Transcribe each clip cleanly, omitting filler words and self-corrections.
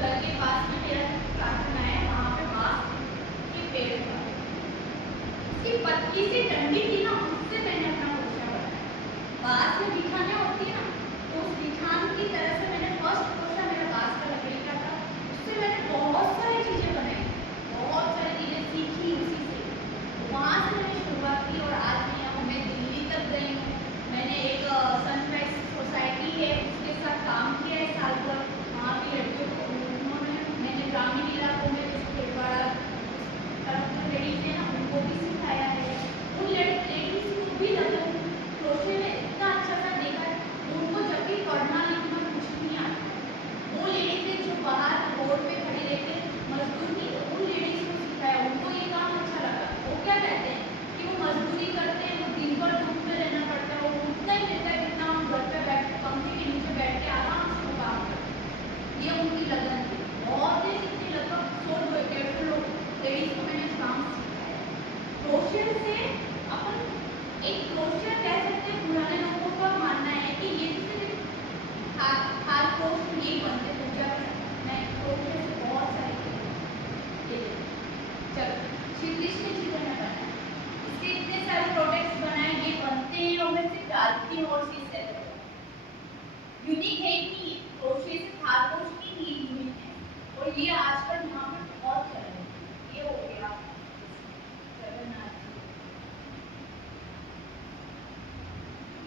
घर के पास में मेरा गार्डन है, वहाँ पे बांस के पेड़ था। उसकी पतली सी डंडी थी ना, उससे मैंने अपना घोंसला बनाया। बांस में बिठाने होती है ना, तो उस बिठान की तरह से मैंने फर्स्ट घोंसला मेरा बांस का लकड़ी का था। उससे मैंने बहुत सारी चीजें बनाई, बहुत सारी चीजें सीखी उसी से। वहाँ से मैंने शुरुआत की और आज मैं दिल्ली तक गई हूँ। मैंने एक सनराइज सोसाइटी है, उसके साथ काम किया है साल भर। वहाँ की लड़कियों को उन्होंने मैंने ग्रामीण इलाकों में जैसे खेलवाड़ा तरफ जो लेडीज है ना, उनको भी सिखाया है। उन लेडीज को भी लगन क्रोशे में इतना अच्छा सा देखा है, उनको जब भी पढ़ना लिखना कुछ नहीं आता है। वो लेडीज जो बाहर रोड पे खड़ी रहती है मजदूर की, उन लेडीज को सिखाया, उनको ये काम अच्छा लगा। वो क्या कहते हैं कि वो मजदूरी करते हैं, वो दिन भर धूप में रहना पड़ता है, वो उतना ही मिलता है जितना हम घर पे बैठ पंखे के नीचे बैठ के आराम से वो काम करते हैं। ये उनकी लगन थी। बहुत ही जितनी लगभग 100-150 लोग लेडीज को मैंने काम सिखाया। क्रोशे से अपन एक क्रोशे कह सकते हैं, पुराने लोगों का मानना है कि ये सिर्फ हाथ क्रोश नहीं बनते पूजा के समय। मैं क्रोशे से बहुत सारी चीजें चलो श्री कृष्ण जी ने बनाया, इसके इतने सारे प्रोडक्ट्स बनाए, ये बनते हैं और मैं सिर्फ डालती हूँ और चीज सेल करती हूँ। यूनिक है कि क्रोशे से हाथ क्रोश की ही यूनिक है और ये आजकल यहाँ पे बहुत चल रहा है। ये हो गया जगन्नाथ जी,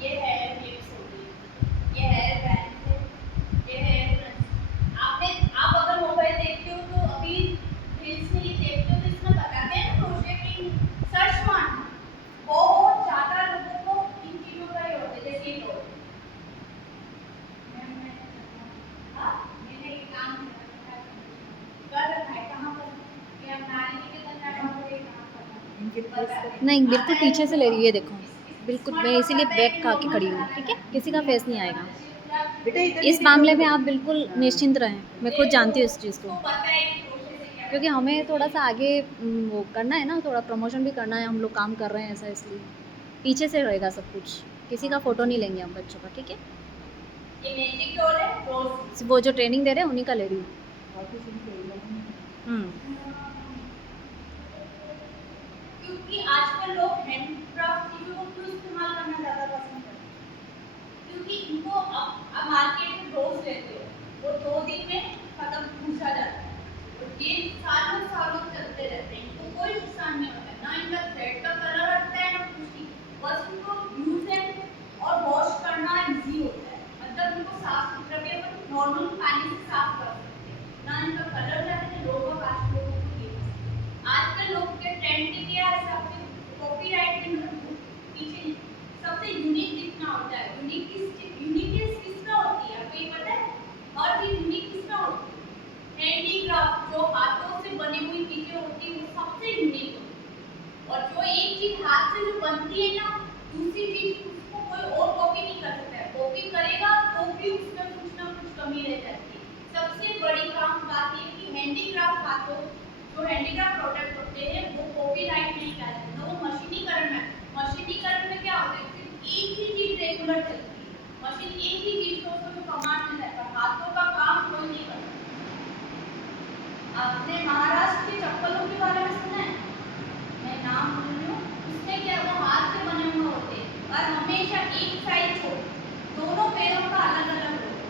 ये है क्लिप्स हो गई, ये है बैंड है, ये है फ्रंट। आप अगर मोबाइल देखते हो तो अभी रील्स में ये देखते हो तो इसमें बताते हैं ना क्रोशे की सर्च मारना। बहुत ज्यादा लोगों को इन चीजों का ही होता है, जैसे ये लोग मैंने ये काम कर रखा है, कहाँ पर कि हम नारी निकेतन में वहाँ पर ये काम करना नहीं, बिल्कुल पीछे से ले रही है, देखो। बिल्कुल मैं इसीलिए बैक खा के खड़ी हूँ, ठीक है? किसी का फेस नहीं आएगा। बेटा इधर इस भी मामले में देखो। आप बिल्कुल निश्चिंत रहें, मैं खुद जानती हूँ इस चीज़ को। उसको पता है कि क्रोशे से क्या क्योंकि बनता है। हमें थोड़ा-सा आगे वो करना है ना, थोड़ा प्रमोशन भी करना है, हम लोग काम कर रहे हैं ऐसा इसलिए। पीछे से रहेगा सब कुछ, किसी का फ़ोटो नहीं लेंगे हम बच्चों का, ठीक है? ये मैजिक डॉल है रोज। वो जो ट्रेनिंग दे रहे हैं उन्हीं का ले रही हूँ। हुँ। क्योंकि आजकल लोग हैंडक्राफ्ट चीजों को क्यों इस्तेमाल करना ज्यादा पसंद करते हैं, क्योंकि इनको अब मार्केट में रोज लेते हो, वो 2 दिन में खत्म पूछा जाता है और ये सालों सालों चलते रहते हैं, इनको कोई नुकसान नहीं होता है, ना इनका थ्रेड का कलर हटता है ना कुछ नहीं। बस इनको यूज एंड और वॉश करना इजी होता है, मतलब इनको साफ सुथरा भी अपन नॉर्मल पानी से साफ कर सकते हैं, ना इनका कलर जाता है। लोग आज लोगों को ये आजकल लोग के ट्रेंड क्या है, सबसे कॉपीराइट में पीछे सबसे यूनिक दिखना होता है। यूनिकनेस किसका होती है आपको ये पता है? हर चीज यूनिक किसका होती है? हैंडीक्राफ्ट, जो हाथों से बनी हुई चीजें होती है वो सबसे यूनिक होती है। और जो एक चीज हाथ से जो बनती है ना, दूसरी चीज उसको कोई और कॉपी नहीं कर सकता है। कॉपी करेगा तो भी उसमें कुछ ना कुछ कमी रह जाती है। सबसे बड़ी काम बात ये कि हैंडीक्राफ्ट हाथों जो हैंडीक्राफ्ट प्रोडक्ट होते हैं वो कॉपीराइट नहीं डालते ना, वो मशीनीकरण में। मशीनीकरण में क्या होता है, सिर्फ एक ही चीज रेगुलर चलती है, मशीन एक ही चीज को उसको कमांड में रहता है, हाथों का काम कोई नहीं करता। आपने महाराष्ट्र की चप्पलों के बारे में सुना है? मैं नाम बोल रही हूँ, उसमें क्या वो हाथ से बने हुए होते हैं और हमेशा एक साइड छोड़, दोनों पैरों का अलग अलग होता है,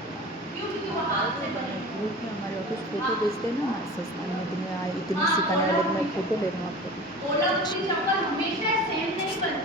क्यों? क्योंकि वो हाथ से बने हुए ग्रुप में हमारे ऑफिस होते हैं। फोटो भेजते हैं ना, संस्थान में तुम्हें इतने हाँ, सिखाने वाले, तो मैं फोटो ले रहा हूँ आपको। कोल्हापुरी चप्पल हमेशा सेम नहीं बनती।